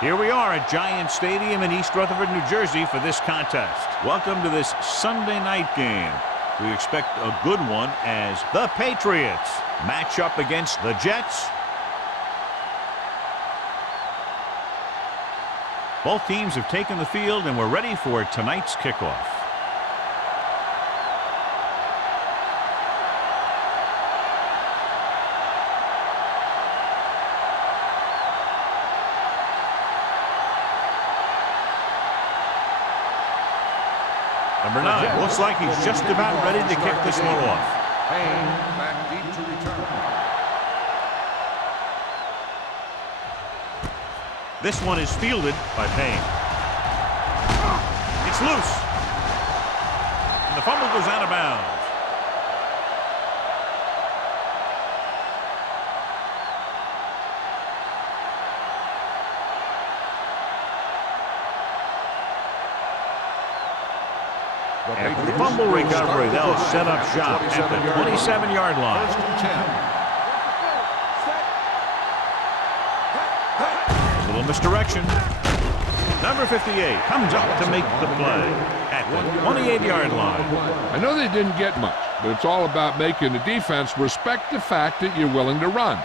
Here we are at Giant Stadium in East Rutherford, New Jersey for this contest. Welcome to this Sunday night game. We expect a good one as the Patriots match up against the Jets. Both teams have taken the field and we're ready for tonight's kickoff. Number 9 looks like he's just about ready to kick this one off. Back deep to return. This one is fielded by Payne. It's loose. And the fumble goes out of bounds. After the fumble recovery, they'll set up shop at the 27-yard line. First and 10. A little misdirection. Number 58 comes up to make the play at the 28-yard line. I know they didn't get much, but it's all about making the defense respect the fact that you're willing to run.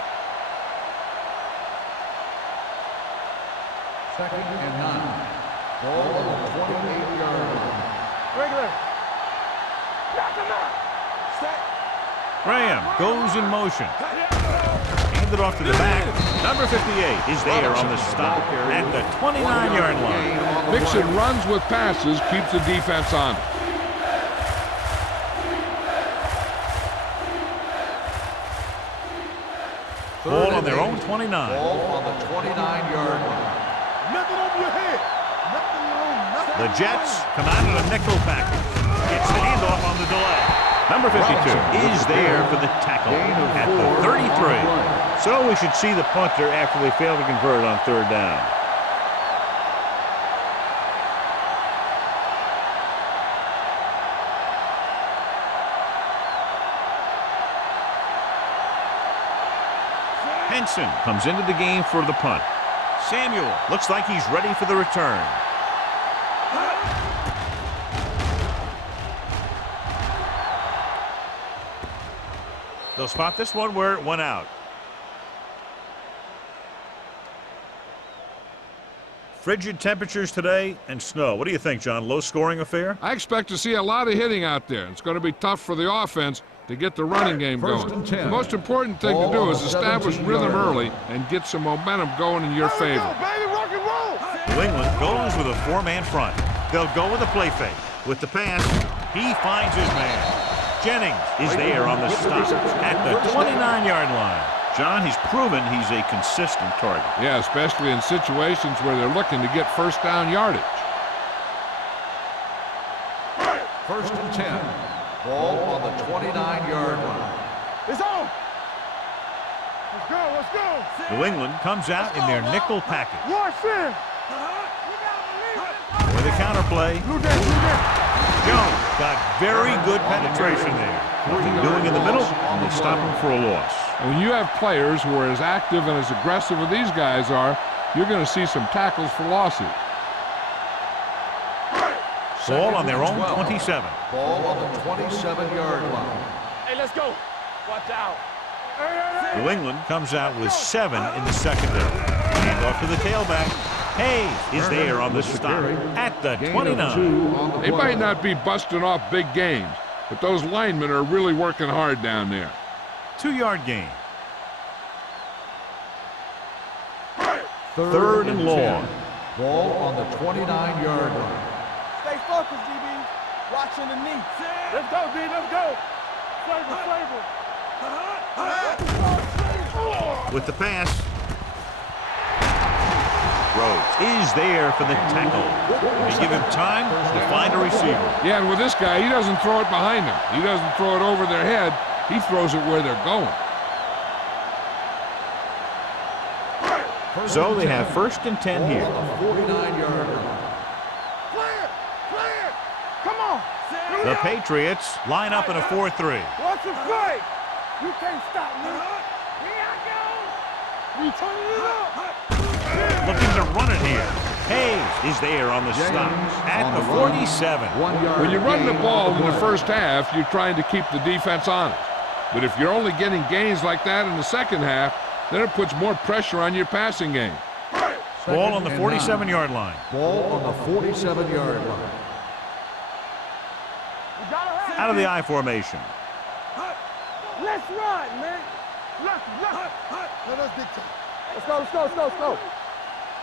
Second and 9. Ball on the 28-yard line. Graham goes in motion. Handed off to the back. Number 58 is there on the stop at the 29-yard line. Mixing runs with passes keeps the defense on. Ball on their own 29. Ball on the 29-yard line. Nothing over your head. Nothing wrong. The Jets come out in a nickel package. Gets the handoff on the delay. Number 52 is there for the tackle at the 33. So we should see the punter after they fail to convert on third down. Henson comes into the game for the punt. Samuel looks like he's ready for the return. They'll spot this one where it went out. Frigid temperatures today and snow. What do you think, John? Low-scoring affair? I expect to see a lot of hitting out there. It's going to be tough for the offense to get the running game First going. and 10. The most important thing to do is establish rhythm early and get some momentum going in your favor. Baby, rock and roll. New England goes with a four-man front. They'll go with a play fake. With the pass, he finds his man. Jennings is there on the stop at the 29-yard line. John, he's proven he's a consistent target. Yeah, especially in situations where they're looking to get first down yardage. First and 10. Ball on the 29-yard line. It's on. Let's go. Let's go. New England comes out in their nickel package. Watch this. With a counterplay, Blue down. Jones got very good penetration there. Nothing doing in the middle, and they stop him for a loss. And when you have players who are as active and as aggressive as these guys are, you're going to see some tackles for losses. Ball on their own 27. Ball on the 27-yard line. Hey, let's go. Watch out. New England comes out with 7 in the secondary. Hand off to the tailback. Hayes is there on the stop at the 29. They might not be busting off big games, but those linemen are really working hard down there. 2-yard gain. Third and long. Ball on the 29-yard line. Stay focused, DB. Watch underneath. Let's go, D. Let's go. Flavor. With the pass. Rhodes is there for the tackle. They give him time to find a receiver. Yeah, and with this guy, he doesn't throw it behind them. He doesn't throw it over their head. He throws it where they're going. So they have first and 10 here. 49-yard line. Clear. Come on. The Patriots line up in a 4-3. Watch the play. You can't stop me. Here I go. We turning it up. Looking to run it here. Hayes is there on the stop at the 47. When you run the ball in the first half, you're trying to keep the defense honest. But if you're only getting gains like that in the second half, then it puts more pressure on your passing game. Ball on the 47-yard line. Ball on the 47-yard line. Out of the I formation. Let's run, man. Let's go.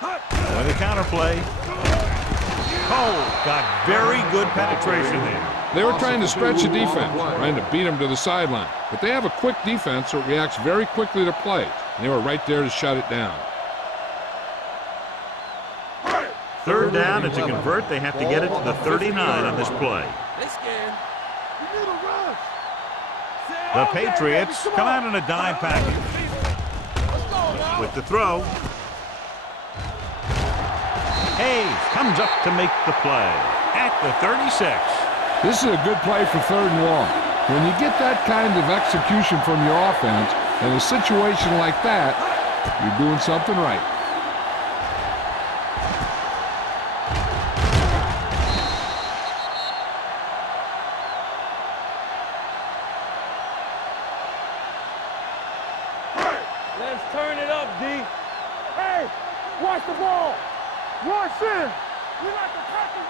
With the counterplay. Cole got very good penetration there. They were trying to stretch the defense, trying to beat them to the sideline. But they have a quick defense that reacts very quickly to plays. And they were right there to shut it down. Third down, and to convert, they have to get it to the 39 on this play. The Patriots come out in a dime package. With the throw. Hayes comes up to make the play at the 36. This is a good play for 3rd and long. When you get that kind of execution from your offense in a situation like that, you're doing something right. Let's turn it up, D. Hey, watch the ball. Watch in. We like to practice.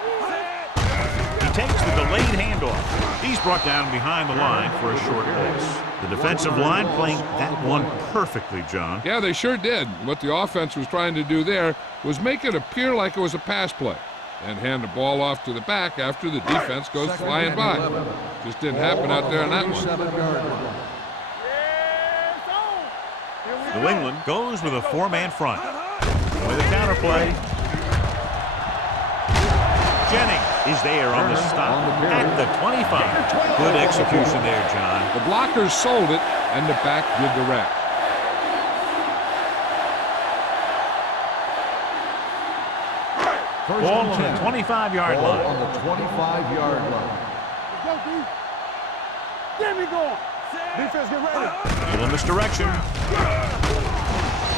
He takes the delayed handoff. He's brought down behind the line for a short pass. The defensive line playing that one perfectly, John. Yeah, they sure did. What the offense was trying to do there was make it appear like it was a pass play and hand the ball off to the back after the defense goes flying by. Just didn't happen out there on that one. New England goes with a 4-man front. With a counterplay. Jennings is there on the stop at the 25. Good execution there, John. The blockers sold it, and the back did the rest. Ball on the 25-yard line. On the 25-yard line. Go, D. Get me going. Defense, get ready. Little misdirection.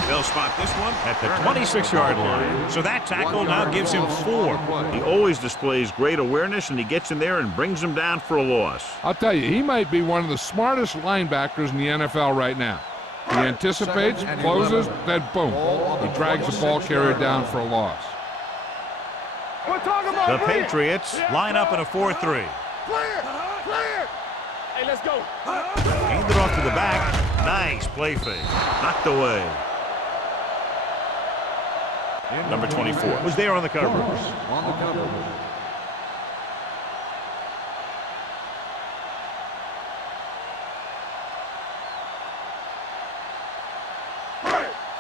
They'll spot this one at the 26-yard line. So that tackle now gives him 4. He always displays great awareness, and he gets in there and brings him down for a loss. I'll tell you, he might be one of the smartest linebackers in the NFL right now. He anticipates, closes, then boom. He drags the ball carrier down for a loss. The Patriots line up in a 4-3. Clear. Hey, let's go. Hand it off to the back. Nice play fake. Knocked away. Number 24 was there on the coverage. On the coverage.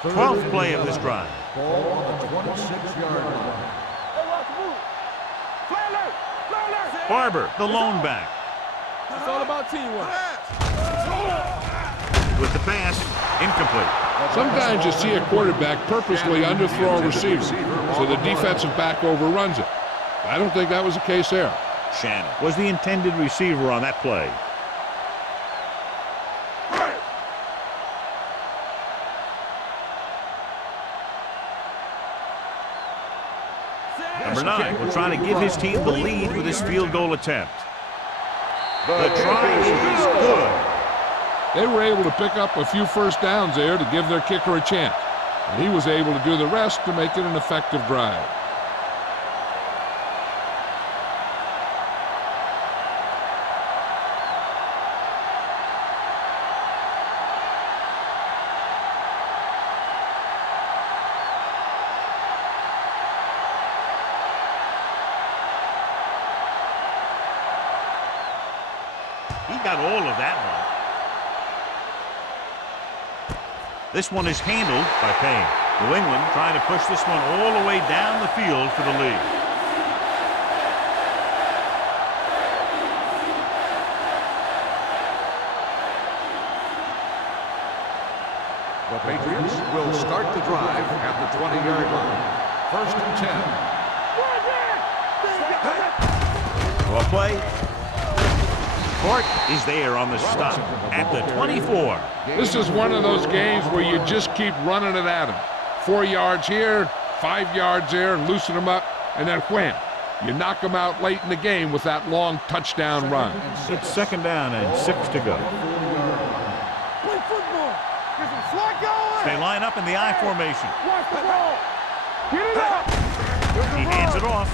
Twelfth play of this drive. Ball on the 26-yard line. Hey, watch the move. Play alert. Barber, the lone back. It's all about teamwork. With the pass, incomplete. Sometimes you see a quarterback purposely underthrow a receiver, so the defensive back overruns it. I don't think that was the case there. Shannon was the intended receiver on that play. Number 9 will try to give his team the lead with his field goal attempt. The try is good. They were able to pick up a few first downs there to give their kicker a chance. And he was able to do the rest to make it an effective drive. He got all of that one. This one is handled by Payne. New England trying to push this one all the way down the field for the lead. The Patriots will start the drive at the 20-yard line. 1st and 10. Well play. Court is there on the stop at the 24. This is one of those games where you just keep running it at him. 4 yards here, 5 yards there and loosen them up, and then wham, you knock them out late in the game with that long touchdown run. It's 2nd down and 6 to go. Play football. Get some slot going. They line up in the I formation. Watch the ball. Get it up. He hands it off.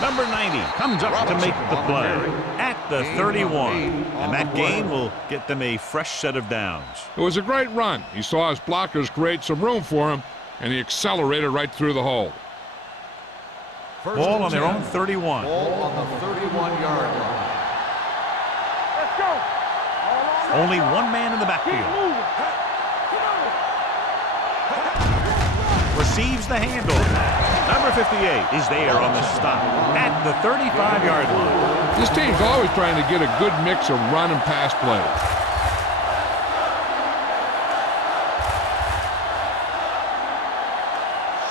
Number 90 comes up to make the play at the 31. And that gain will get them a fresh set of downs. It was a great run. He saw his blockers create some room for him, and he accelerated right through the hole. Ball on their own 31. Ball on the 31-yard line. Let's go. Only one man in the Keep backfield. moving. Receives the handoff. Number 58 is there on the stop at the 35-yard line. This team's always trying to get a good mix of run and pass plays.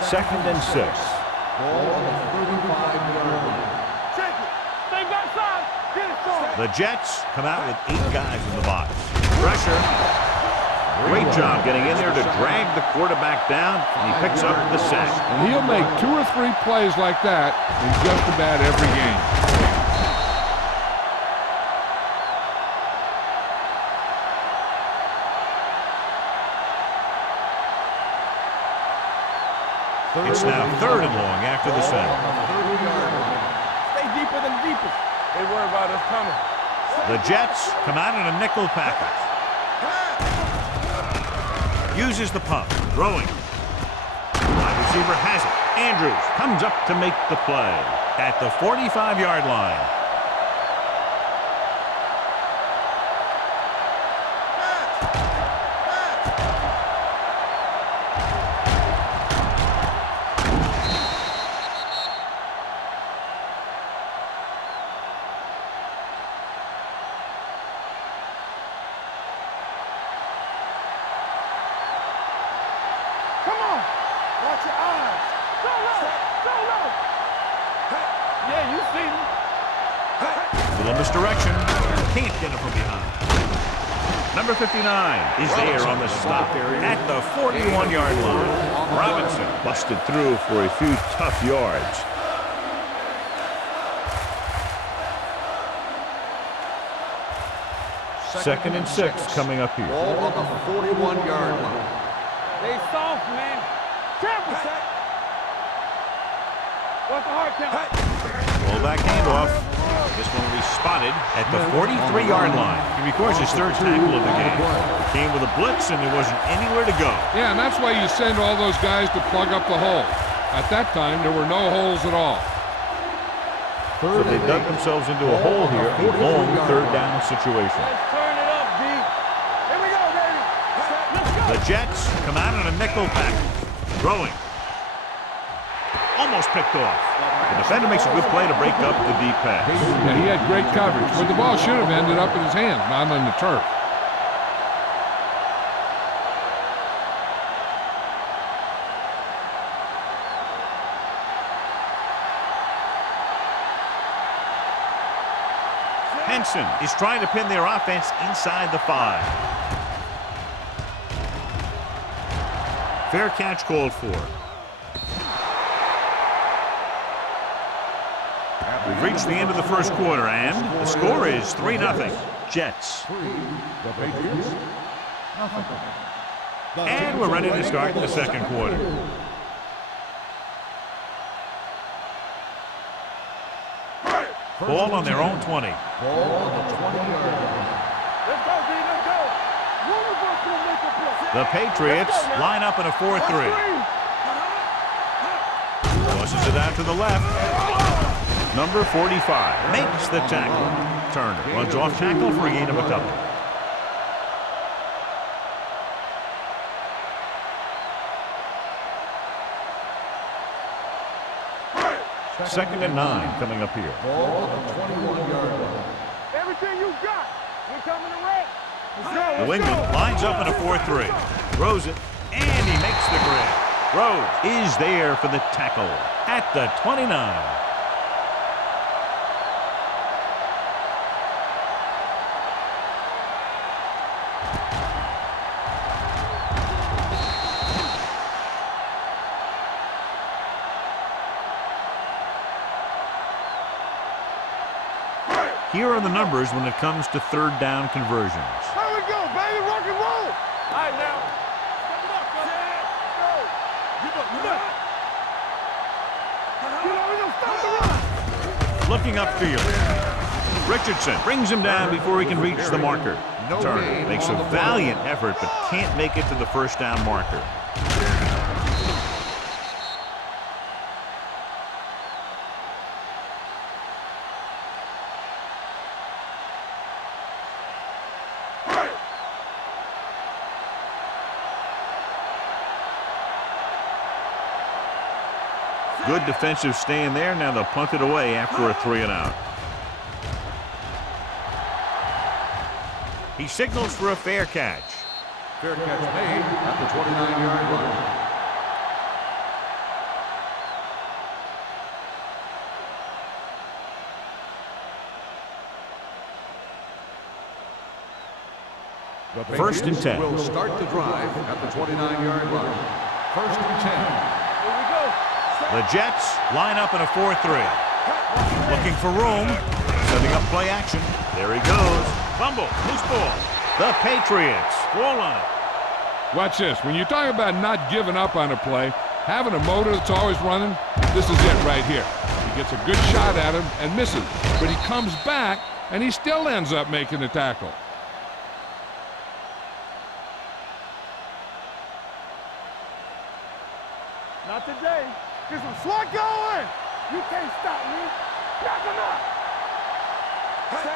Second and 6. Ball on the 35-yard line. Check it. Stay backside. Get it started. The Jets come out with 8 guys in the box. Pressure. Great job getting in there to drag the quarterback down, and he picks up the sack. And he'll make 2 or 3 plays like that in just about every game. It's now 3rd and long after the sack. Stay deeper than deepest. They worry about us coming. The Jets come out in a nickel package. Uses the pump, throwing. Wide receiver has it. Andrews comes up to make the play at the 45-yard line. Come on. Watch your eyes. Go low. Go low. Yeah, you see me. Little misdirection. Can't get him from behind. Number 59 is there on the stop at the 41-yard line. Robinson busted through for a few tough yards. Second and 6 coming up here. Ball on the 41-yard line. They soft, man. Careful. What's the hard count? Fullback handoff. This one will be spotted at the 43-yard line. He records his 3rd tackle of the game. He came with a blitz, and there wasn't anywhere to go. Yeah, and that's why you send all those guys to plug up the hole. At that time, there were no holes at all. So they dug themselves into a hole here, a long 3rd down situation. Let's turn it up, D. Here we go, baby. Let's go. The Jets come out in a nickel package. Throwing. Almost picked off. The defender makes a good play to break up the deep pass. Yeah, he had great coverage, but the ball should have ended up in his hands, not on the turf. Henson is trying to pin their offense inside the 5. Fair catch called for. We've reached the end of the first quarter, and the score is 3-0. Jets. And we're ready to start the second quarter. Ball on their own 20. Ball on the 20-yard line. Let's go, D. Let's go. One of us will make a play. The Patriots line up in a 4-3. Tosses it out to the left. Number 45 makes the tackle. Turner runs off tackle for a gain of a couple. Second and 9 coming up here. Ball on the 21-yard line. Everything you got. We're coming to wreck. Let's go. New England lines up in a 4-3. Throws it, and he makes the grab. Rhodes is there for the tackle at the 29. Here are the numbers when it comes to third down conversions. Here we go, baby. Rock and roll. All right, now. Step it up, man. Go. Give up, man. You know, we don't stop the run. Looking upfield. Richardson brings him down before he can reach the marker. Turner makes a valiant effort but can't make it to the first down marker. Good defensive stand there. Now they'll punt it away after a 3-and-out. He signals for a fair catch. Fair catch made at the 29-yard line. The First and 10. Will start the drive at the 29-yard line. First and 10. Here we go. The Jets line up in a 4-3. Looking for room. Setting up play action. There he goes. Fumble. Loose ball. The Patriots roll on it. Watch this. When you talk about not giving up on a play, having a motor that's always running, this is it right here. He gets a good shot at him and misses. But he comes back, and he still ends up making the tackle. Not today. Get some swat going. You can't stop me. Back him up.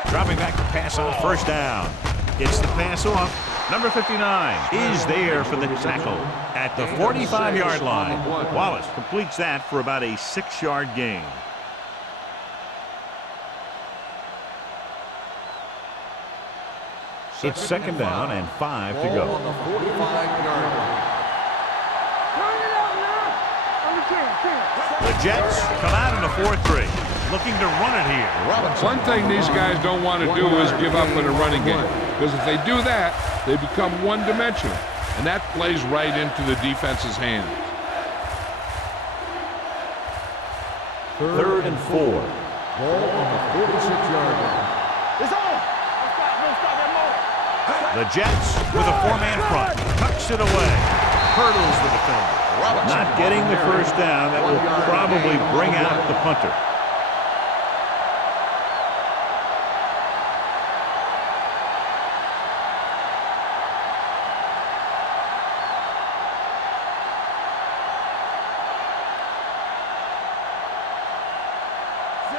Dropping back to pass on first down. Gets the pass off. Number 59 is there for the tackle at the 45-yard line. Wallace completes that for about a 6-yard gain. It's second down and 5 to go. On the 45-yard line. Turn it up now. On the 10. The Jets come out in a 4-3, looking to run it here. One thing these guys don't want to do is give up in a running game. Because if they do that, they become one-dimensional. And that plays right into the defense's hands. Third and 4. Ball on the 46-yard line. It's on. Don't stop that motor. The Jets with a 4-man front. Tucks it away. Hurdles the defender. Not getting the first down. That will probably bring out the punter.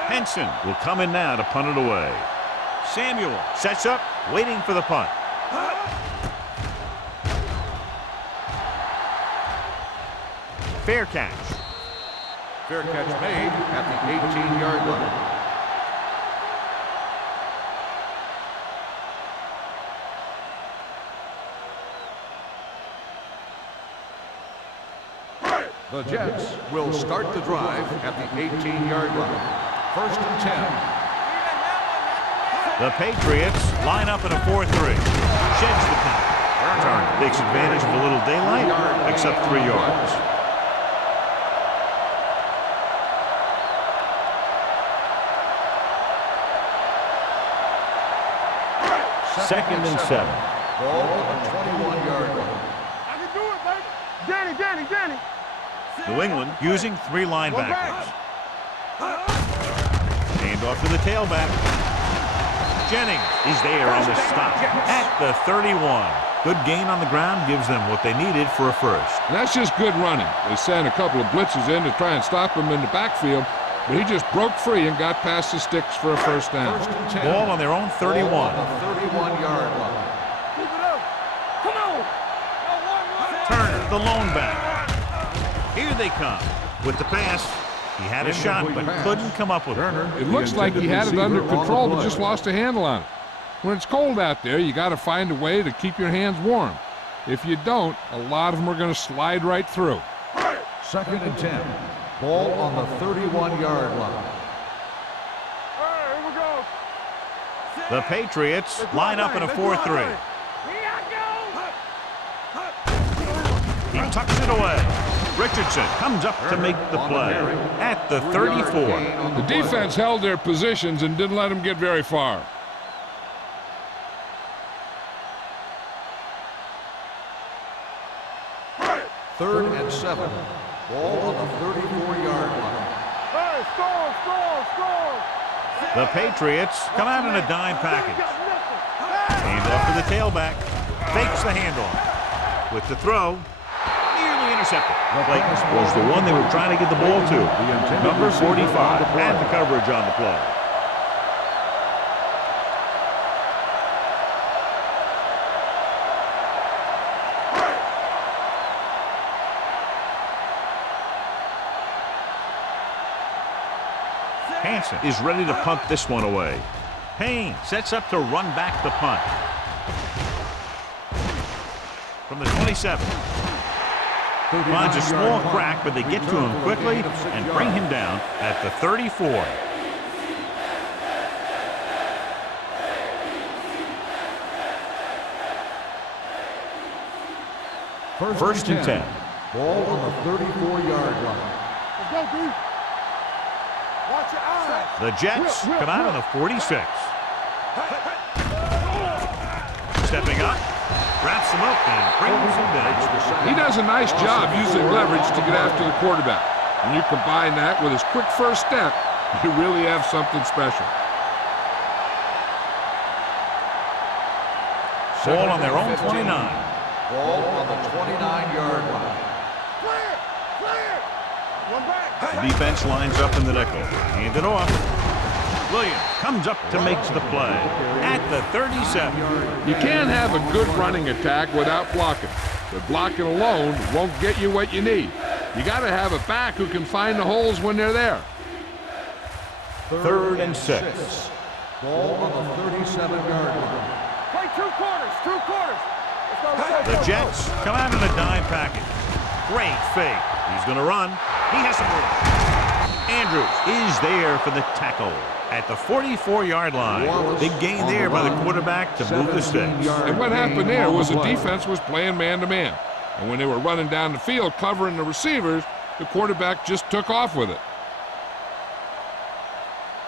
Henson will come in now to punt it away. Samuel sets up, waiting for the punt. Fair catch. Fair catch made at the 18-yard line. The Jets will start the drive at the 18-yard line. First and 10. The Patriots line up in a 4-3. Sheds the power. Turner takes advantage of a little daylight, picks up 3 yards. Second and 7. Ball on the 21-yard line. I can do it, baby. Danny. New England using 3 linebackers. Hand off to the tailback. Jennings is there on the stop at the 31. Good gain on the ground gives them what they needed for a first. And that's just good running. They sent a couple of blitzes in to try and stop him in the backfield, but he just broke free and got past the sticks for a first down. First and 10. Ball on their own 31. Ball on the 31-yard line. Keep it up. Come on. Turner, the lone back. Here they come with the pass. He had a shot, but couldn't come up with it. It looks like he had it under control, but just lost a handle on it. When it's cold out there, you got to find a way to keep your hands warm. If you don't, a lot of them are going to slide right through. Second and 10. Ball on the 31-yard line. All right, here we go. The Patriots line up in a 4-3. Here I go. He tucks it away. Richardson comes up to make the play at the 34. The defense held their positions and didn't let them get very far. Third and 7. Ball on the 34-yard line. Hey, score! The Patriots come out in a dime package. Hand off to the tailback. Fakes the handoff. With the throw, nearly intercepted. Clayton was the one they were trying to get the ball to. Number 45 had the coverage on the play. Hansen is ready to punt this one away. Payne sets up to run back the punt. From the 27. Finds a small crack, but they get to him quickly and bring him down at the 34. First and 10. Ball on the 34-yard line. Let's go, D. Watch your eyes. The Jets come out on the 46. Stepping up, wraps him up and brings him down. He does a nice job using leverage to get after the quarterback. When you combine that with his quick first step, you really have something special. Ball on their own 29. Ball on the 29-yard line. Clear! One back. The defense lines up in the nickel. Hand it off. Williams comes up to make the play at the 37. You can't have a good running attack without blocking. But blocking alone won't get you what you need. You got to have a back who can find the holes when they're there. Third and 6. Ball on the 37-yard line. Play two quarters. Let's go. The Jets come out in a dime package. Great fake. He's going to run. He has some room. Andrews is there for the tackle at the 44-yard line. Big gain there by the quarterback to move the sticks. And what happened there was the defense was playing man-to-man. And when they were running down the field covering the receivers, the quarterback just took off with it.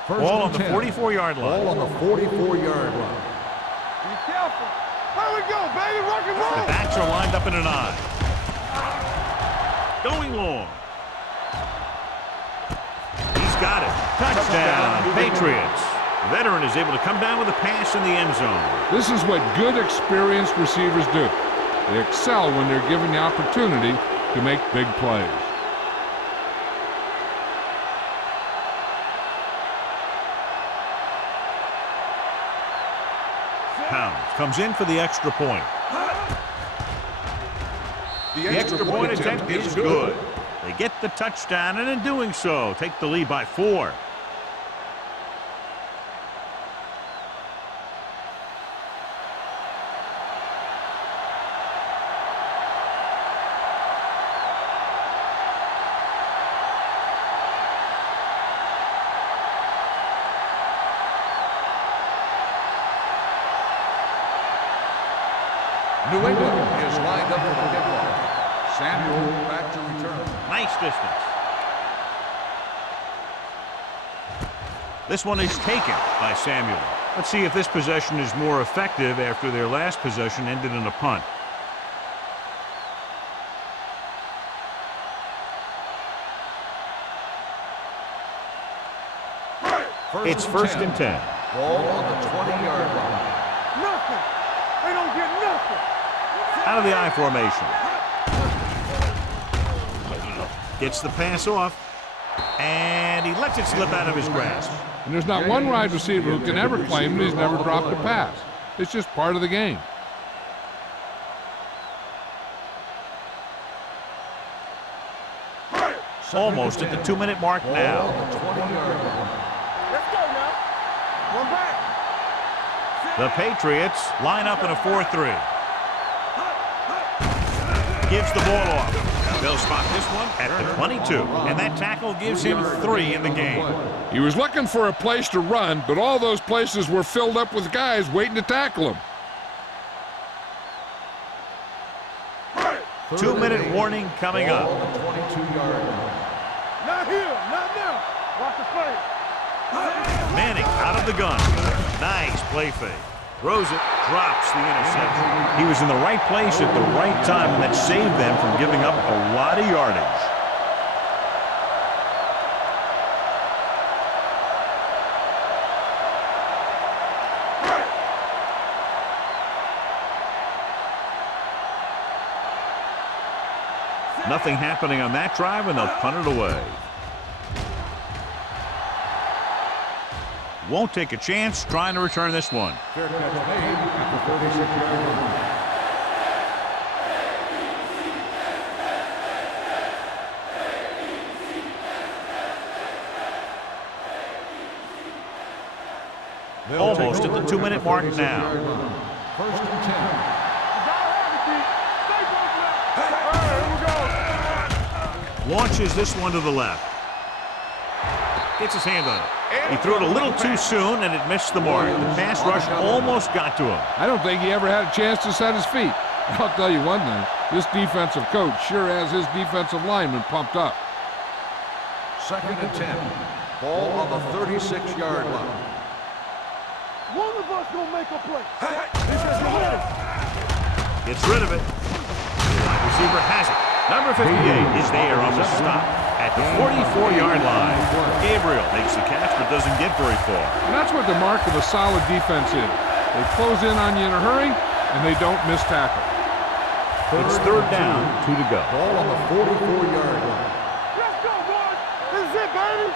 Ball on the 44-yard line. Ball on the 44-yard line. Be careful. There we go, baby. Rock and roll. The backs are lined up in an eye. Going long. He's got it. Touchdown, Patriots. The veteran is able to come down with a pass in the end zone. This is what good, experienced receivers do. They excel when they're given the opportunity to make big plays. Pound comes in for the extra point. The extra point attempt is good. They get the touchdown, and in doing so, take the lead by 4. New England is lined up for the kickoff. Samuel back to return. Nice distance. This one is taken by Samuel. Let's see if this possession is more effective after their last possession ended in a punt. It's first and 10. Ball on the 20-yard line. Nothing. They don't get nothing. Out of the I formation. Gets the pass off, and he lets it slip out of his grasp. And there's not one wide receiver who can ever claim that he's never dropped a pass. It's just part of the game. Almost at the 2-minute mark now. Let's go now. One back. The Patriots line up in a 4-3. Gives the ball off. They'll spot this one at the 22, and that tackle gives him 3 in the game. He was looking for a place to run, but all those places were filled up with guys waiting to tackle him. 2-minute warning coming up. Ball on the 22-yard line. Not here, not now. Watch the play. Manning out of the gun. Nice play fake. Throws it, drops the interception. He was in the right place at the right time, and that saved them from giving up a lot of yardage. Nothing happening on that drive, and they'll punt it away. Won't take a chance trying to return this one. Fair catch made at the 36-yard line. Almost at the 2-minute mark now. First and 10. Launches this one to the left. Gets his hand on it. He threw it a little too soon, and it missed the mark. The pass rush almost got to him. I don't think he ever had a chance to set his feet. I'll tell you one thing, this defensive coach sure has his defensive lineman pumped up. Second and 10. Ball on the 36-yard line. One of us gonna make a play. Gets rid of it. The wide receiver has it. Number 58 is there on the stop at the 44-yard line. Gabriel makes the catch but doesn't get very far. And that's what the mark of a solid defense is. They close in on you in a hurry, and they don't miss tackle. It's third down, 2 to go. Ball on the 44-yard line. Let's go, boys. This is it, baby.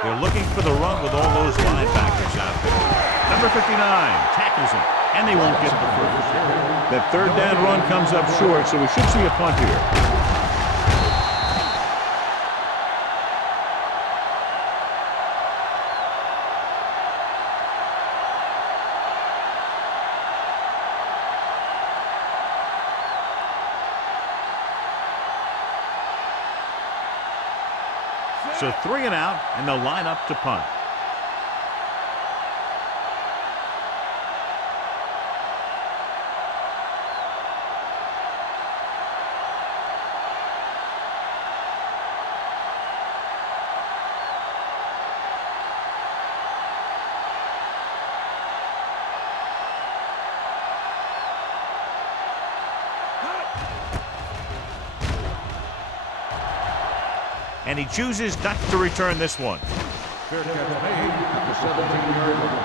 They're looking for the run with all those linebackers out there. Number 59 tackles him, and they won't get the first. That third down run comes up short, so we should see a punt here. So 3 and out, and they'll line up to punt. And he chooses not to return this one. Fair catch made at the 17-yard line.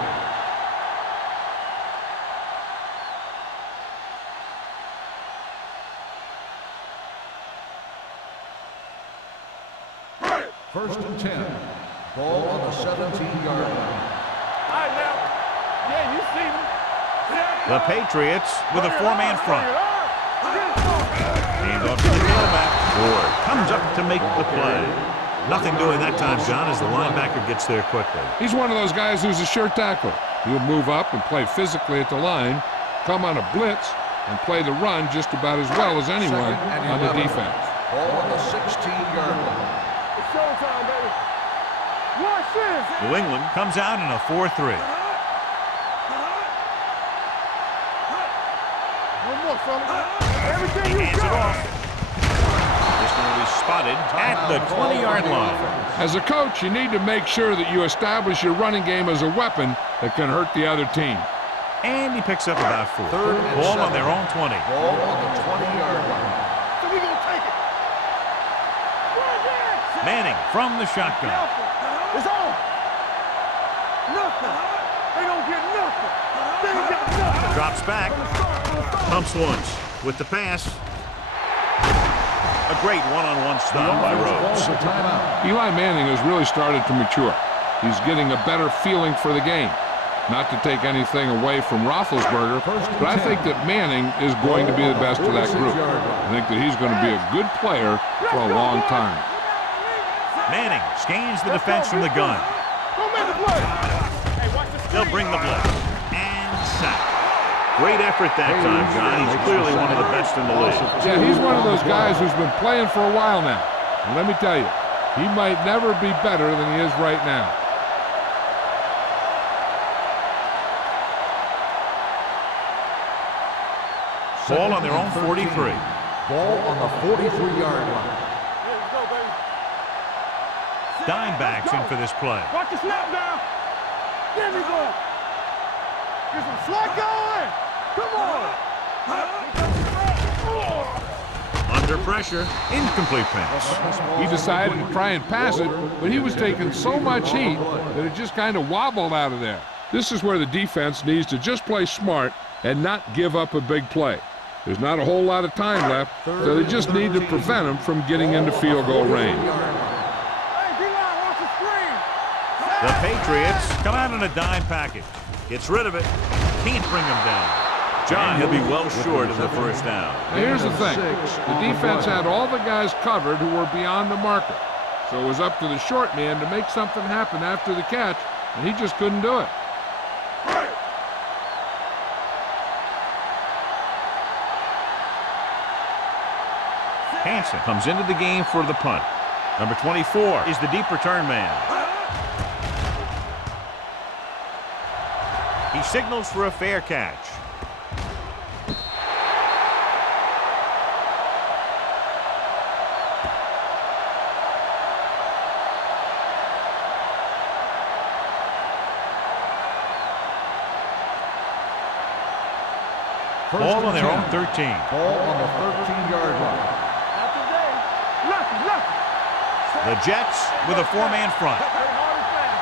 First and 10. Ball on the 17-yard line. All right, now. Yeah, you see me. The Patriots with a 4-man front. Hand off to the tailback. Ward comes up to make the play. Nothing doing that time, John, as the linebacker gets there quickly. He's one of those guys who's a sure tackler. He'll move up and play physically at the line, come on a blitz, and play the run just about as well as anyone on the defense. Ball on the 16-yard line. It's showtime, baby. Watch this. New England comes out in a 4-3. One more, fella. Everything you Hands it got. off. This one will be spotted at the 20-yard line. As a coach, you need to make sure that you establish your running game as a weapon that can hurt the other team. And he picks up about 4. Third and Ball 7. on their own 20. Ball on the 20-yard line. So we gonna take it. Manning from the shotgun. It's on. Nothing. They don't get nothing. They ain't got nothing. Drops back. Pumps once. With the pass. A great one-on-one stop by Rhodes. Calls a timeout. Eli Manning has really started to mature. He's getting a better feeling for the game. Not to take anything away from Roethlisberger, but I think that Manning is going to be the best of that group. I think that he's going to be a good player for a long time. Manning scans the defense from the gun. Go make the play. They'll bring the blitz. And sack. Great effort that time, John. He's clearly one of the best in the league. Yeah, he's one of those guys who's been playing for a while now. And let me tell you, he might never be better than he is right now. Ball on their own 43. Ball on the 43-yard line. Here we go, baby. Dime backs in for this play. Watch the snap now. Give me ball. Get some slack going. Come on. Under pressure, incomplete pass. He decided to try and pass it, but he was taking so much heat that it just kind of wobbled out of there. This is where the defense needs to just play smart and not give up a big play. There's not a whole lot of time left, so they just need to prevent him from getting into field goal range. Hey, D-line, watch the screen. The Patriots come out in a dime package. Gets rid of it. Can't bring him down. John, he'll be well short of the first down. Now here's the thing. The defense had all the guys covered who were beyond the marker. So it was up to the short man to make something happen after the catch, and he just couldn't do it. Hansen comes into the game for the punt. Number 24 is the deep return man. He signals for a fair catch. Ball on their own 13. Ball on the 13-yard line. Not today. Lucky. The Jets with a four-man front. Play hard and fast,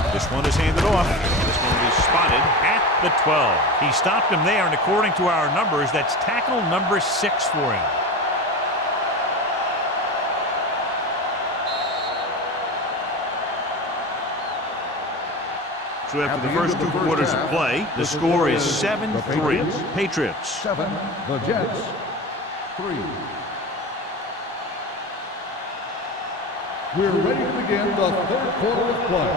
baby. This one is handed off. This one will be spotted at the 12. He stopped him there, and according to our numbers, that's tackle number 6 for him. So after the first 2 quarters of play, the score is 7-3. Patriots. 7, the Jets 3. We're ready to begin the third quarter of play.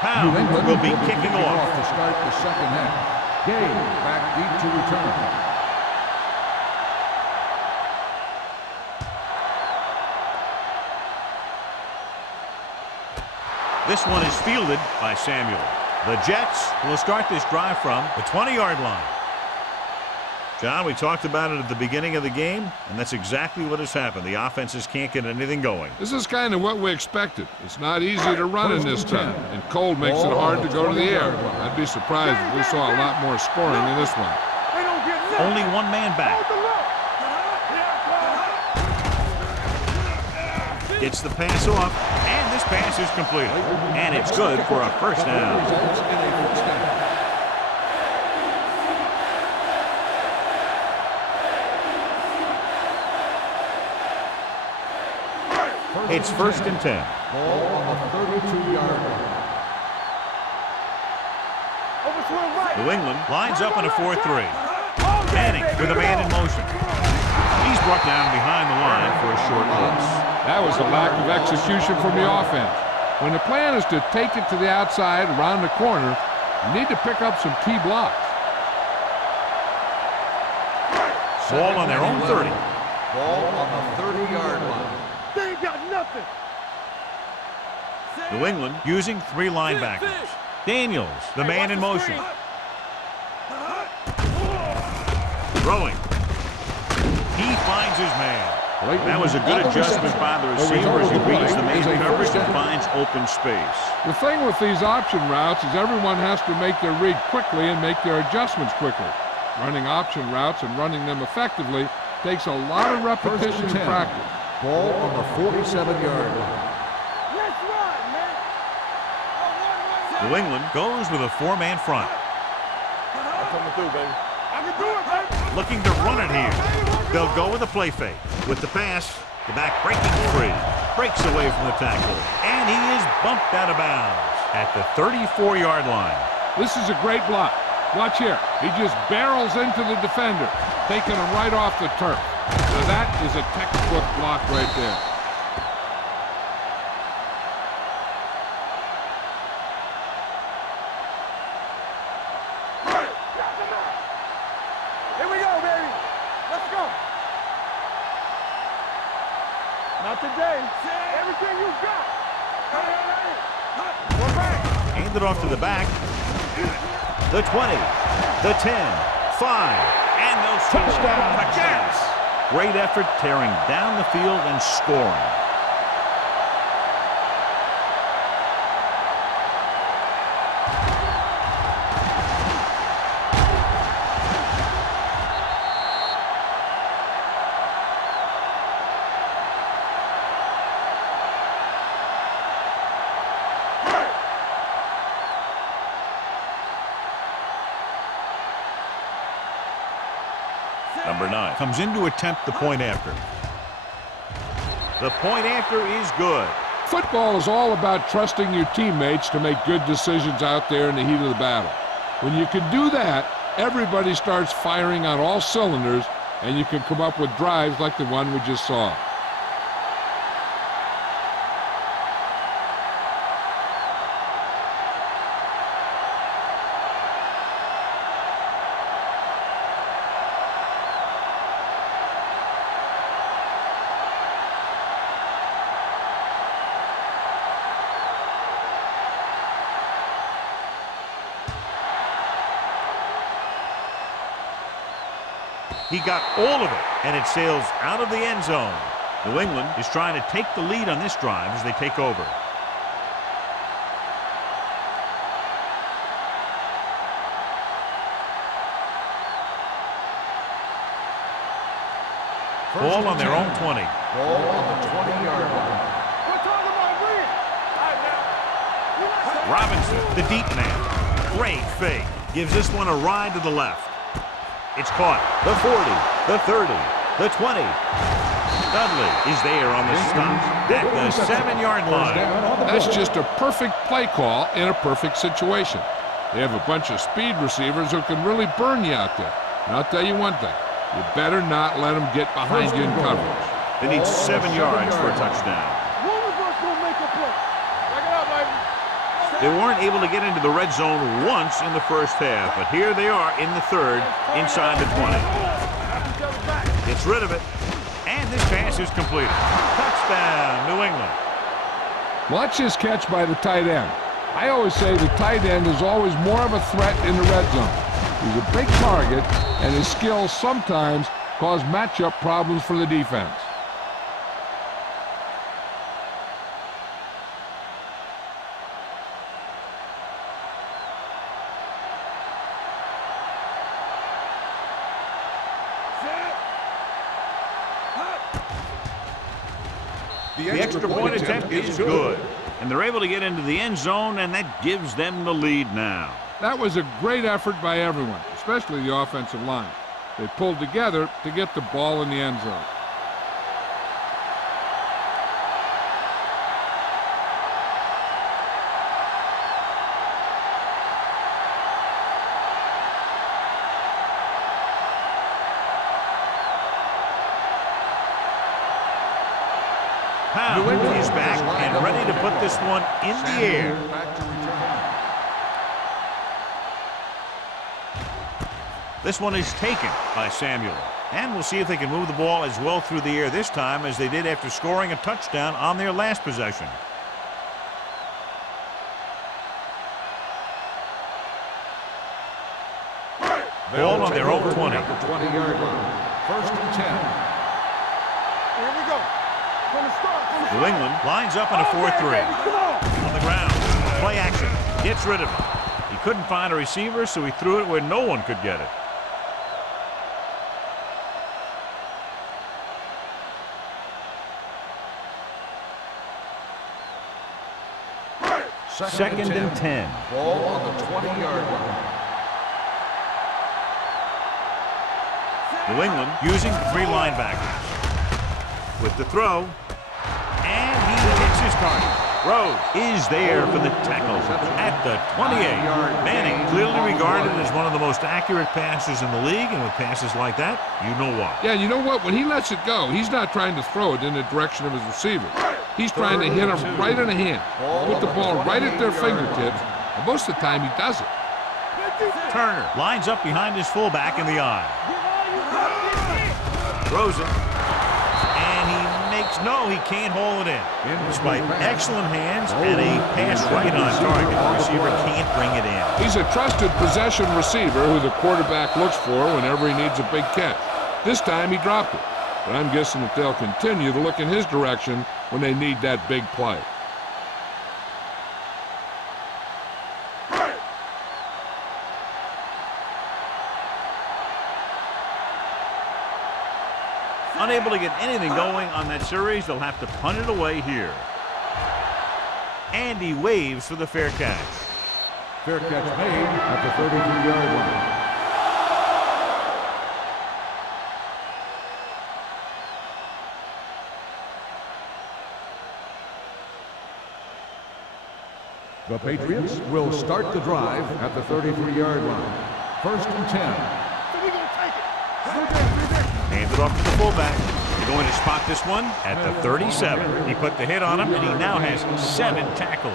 Pound will be kicking off. To start the second half. Gay back deep to return. This one is fielded by Samuel. The Jets will start this drive from the 20-yard line. John, we talked about it at the beginning of the game, and that's exactly what has happened. The offenses can't get anything going. This is kind of what we expected. It's not easy to run in this town, and cold makes it hard to go to the air. I'd be surprised if we saw a lot more scoring in this one. They don't get nothing. Only one man back. Hold the look. Gets the pass off, and this pass is completed. And it's good for a first down. Results in a first down. It's first and 10. Ball on the 32-yard line. Overswing right. New England lines up in a 4-3. Manning with a man in motion. He's brought down behind the line for a short loss. That was a lack of execution from the offense. When the plan is to take it to the outside around the corner, you need to pick up some key blocks. Ball on their own 30. Ball on the 30-yard line. They ain't got nothing. New England using 3 linebackers. Daniels, the man in motion. Throwing. He finds his man. That was a good adjustment by the receiver as he reads the man coverage and finds open space. The thing with these option routes is everyone has to make their read quickly and make their adjustments quickly. Running option routes and running them effectively takes a lot of repetition and practice. Ball on the 47-yard line. Let's run, man. New England goes with a 4-man front. I'm coming through, baby. I can do it, baby. Looking to run it here. They'll go with a play fake. With the pass, the back breaking free. Breaks away from the tackle. And he is bumped out of bounds at the 34-yard line. This is a great block. Watch here. He just barrels into the defender, taking him right off the turf. So that is a textbook block right there. Here we go, baby. Let's go. Not today. Everything you got. We're back. Hand it off to the back. The 20, the 10, 5, and they'll touchdown. Yes! Great effort tearing down the field and scoring. Number 9 comes in to attempt the point after. The point after is good. Football is all about trusting your teammates to make good decisions out there in the heat of the battle. When you can do that, everybody starts firing on all cylinders, and you can come up with drives like the one we just saw. He got all of it, and it sails out of the end zone. New England is trying to take the lead on this drive as they take over. Ball on their own 20. Ball on the 20-yard line. We're talking about Green. All right, now. Robinson, the deep man. Great fake. Gives this one a ride to the left. It's caught. The 40, the 30, the 20. Dudley is there on the stop at the 7-yard line. That's just a perfect play call in a perfect situation. They have a bunch of speed receivers who can really burn you out there. And I'll tell you one thing. You better not let them get behind you in coverage. They need 7 yards for a touchdown. One of us will make a play. Check it out, baby. They weren't able to get into the red zone once in the first half, but here they are in the third, inside the 20. Gets rid of it, and this pass is completed. Touchdown, New England. Watch this catch by the tight end. I always say the tight end is always more of a threat in the red zone. He's a big target, and his skills sometimes cause matchup problems for the defense. The extra point attempt is good. And they're able to get into the end zone, and that gives them the lead now. That was a great effort by everyone, especially the offensive line. They pulled together to get the ball in the end zone. New England is back and ready to put this one in the air. This one is taken by Samuel. And we'll see if they can move the ball as well through the air this time as they did after scoring a touchdown on their last possession. Ball on their own 20. At the 20-yard line. First and 10. Here we go. From the start. New England lines up on a 4-3. On the ground. Play action. Gets rid of it. He couldn't find a receiver, so he threw it where no one could get it. Second and 10. Ball on the 20-yard line. New England using 3 linebackers. With the throw. And he hits his target. Rhodes is there for the tackle at the 28. Manning clearly regarded as one of the most accurate passers in the league, and with passes like that, you know why. Yeah, you know what? When he lets it go, he's not trying to throw it in the direction of his receiver. He's trying to hit him right in the hand, put the ball right at their fingertips, and most of the time he does it. Turner lines up behind his fullback in the eye. Throws it, and he makes It's no, he can't hold it in. Despite excellent hands and a pass right on target, the receiver can't bring it in. He's a trusted possession receiver who the quarterback looks for whenever he needs a big catch. This time he dropped it, but I'm guessing that they'll continue to look in his direction when they need that big play. Unable to get anything going on that series, they'll have to punt it away here. And he waves for the fair catch. Fair catch made at the 33-yard line. The Patriots will start the drive at the 33-yard line. 1st and 10. So we're going to take it. Hands it off to the fullback. They're going to spot this one at the 37. He put the hit on him, and he now has 7 tackles.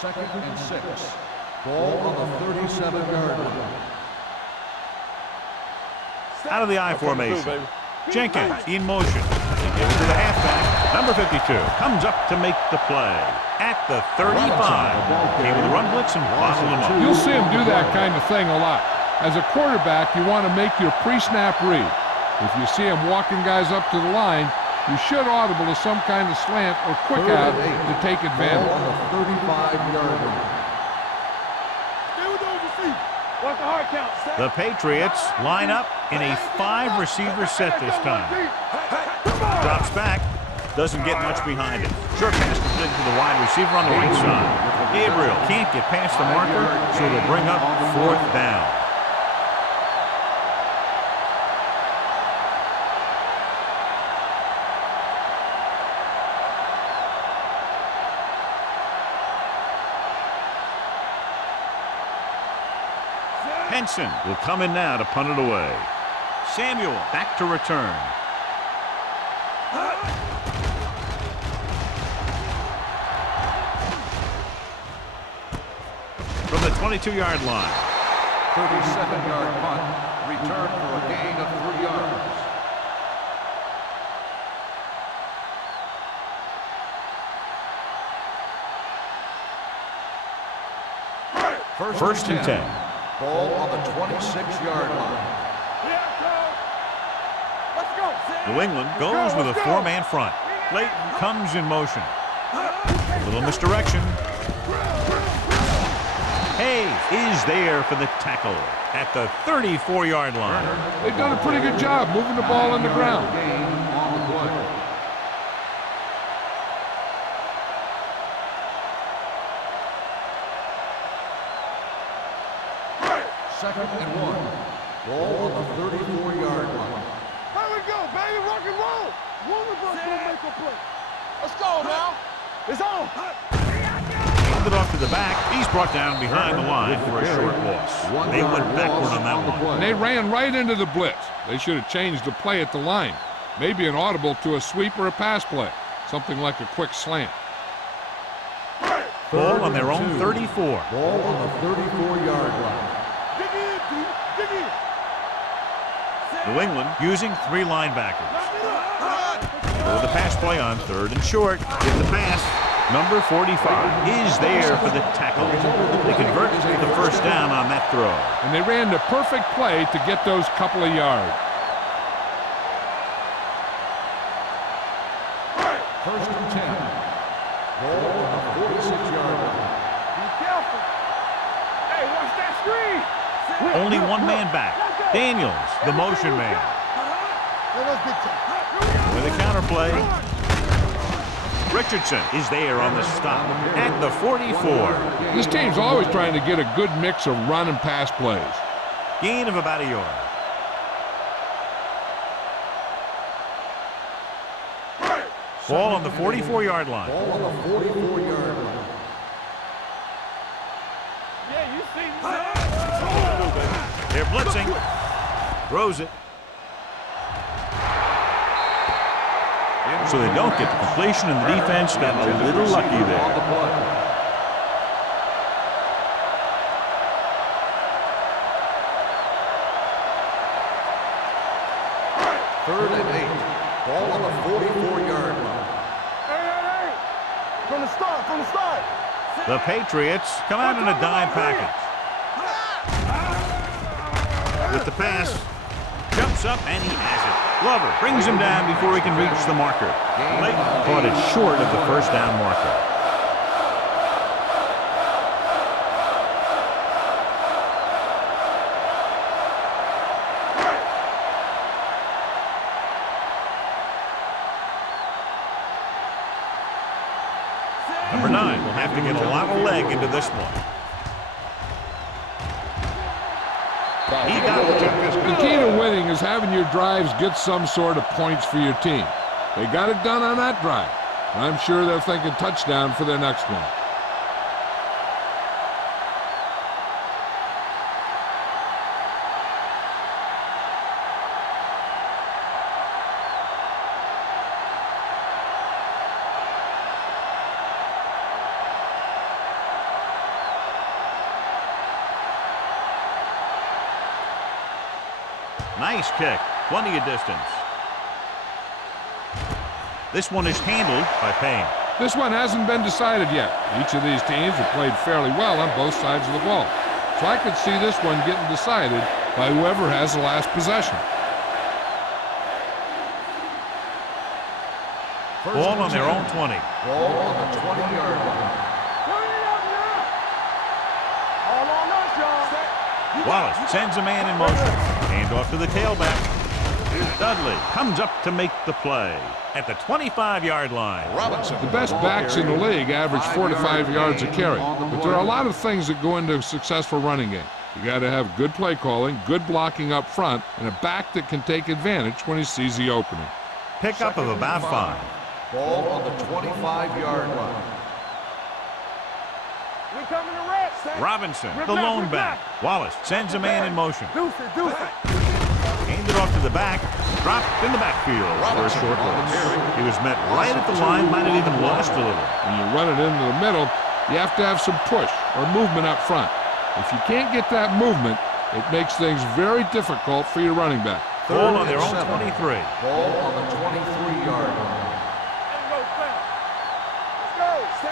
Second and 6. Ball on the 37-yard line. Out of the I formation. Jenkins in motion. He gives it to the halfback. Number 52 comes up to make the play at the 35. Came with a run blitz and bottled him up. You'll see him do that kind of thing a lot. As a quarterback, you want to make your pre-snap read. If you see him walking guys up to the line, you should audible to some kind of slant or quick out to take advantage. Ball on the 35-yard line. Stay with those receivers. Watch the hard count. The Patriots line up in a 5-receiver set this time. Drops back. Doesn't get much behind it. Short pass completed to the wide receiver on the right side. Gabriel can't get past the marker, so they'll bring up 4th down. Henson will come in now to punt it away. Samuel back to return. From the 22-yard line. 37-yard punt. Return for a gain of 3 yards. First and 10. Ball on the 26-yard line. Let's go. New England goes with a 4-man front. Clayton comes in motion. A little misdirection. Hayes is there for the tackle at the 34-yard line. They've done a pretty good job moving the ball on the ground. Gain on the play. Second and 1. Ball on the 34-yard line. Here we go, baby. Rock and roll. One of us will make a play. Let's go now. It's on. Handed off to the back. He's brought down behind the line for a short loss. They went backward on that one. And they ran right into the blitz. They should have changed the play at the line. Maybe an audible to a sweep or a pass play. Something like a quick slant. Ball on their own 34. Ball on the 34-yard line. Dig in, D. Dig in. New England using 3 linebackers. Go the pass play on 3rd and short. Get the pass. Number 45 is there for the tackle. They convert to the 1st down on that throw. And they ran the perfect play to get those couple of yards. 1st and 10. Ball on the 46-yard line. Be careful. Hey, watch that screen. Only 1 man back. Daniels, the motion man. With a counterplay. Richardson is there on the stop at the 44. This team's always trying to get a good mix of run and pass plays. Gain of about a yard. Ball on the 44-yard line. Ball on the 44-yard line. Yeah, you see. They're blitzing. Throws it. So they don't get the completion, and the defense got a little lucky there. 3rd and 8. Ball on the 44-yard line. Hey! From the start. The Patriots come out in a dime package. With the pass, jumps up and he has it. Glover brings him down before he can reach the marker. Late caught it short of the first down marker. Number 9 will have to get a lot of leg into this one. He got it. The key to winning is having your drives get some sort of points for your team. They got it done on that drive. I'm sure they're thinking touchdown for their next one. Nice kick. Plenty of distance. This one is handled by Payne. This one hasn't been decided yet. Each of these teams have played fairly well on both sides of the ball. So I could see this one getting decided by whoever has the last possession. Ball on their own 20. Ball on the 20-yard line. Turn it up now. All on us, y'all. Wallace sends a man in motion. Hand off to the tailback. Dudley comes up to make the play at the 25-yard line. Robinson. The best backs in the league average 4 to 5 yards a carry. But there are a lot of things that go into a successful running game. You got to have good play calling, good blocking up front, and a back that can take advantage when he sees the opening. Pickup of about 5. Ball on the 25-yard line. We coming to rest. Robinson, the lone back. Wallace sends a man in motion. Deuce it. Handed off to the back. Dropped in the backfield for a short loss. He was met right at the line. Might have even lost a little. When you run it into the middle, you have to have some push or movement up front. If you can't get that movement, it makes things very difficult for your running back. Ball on their own 23. Ball on the 23-yard line.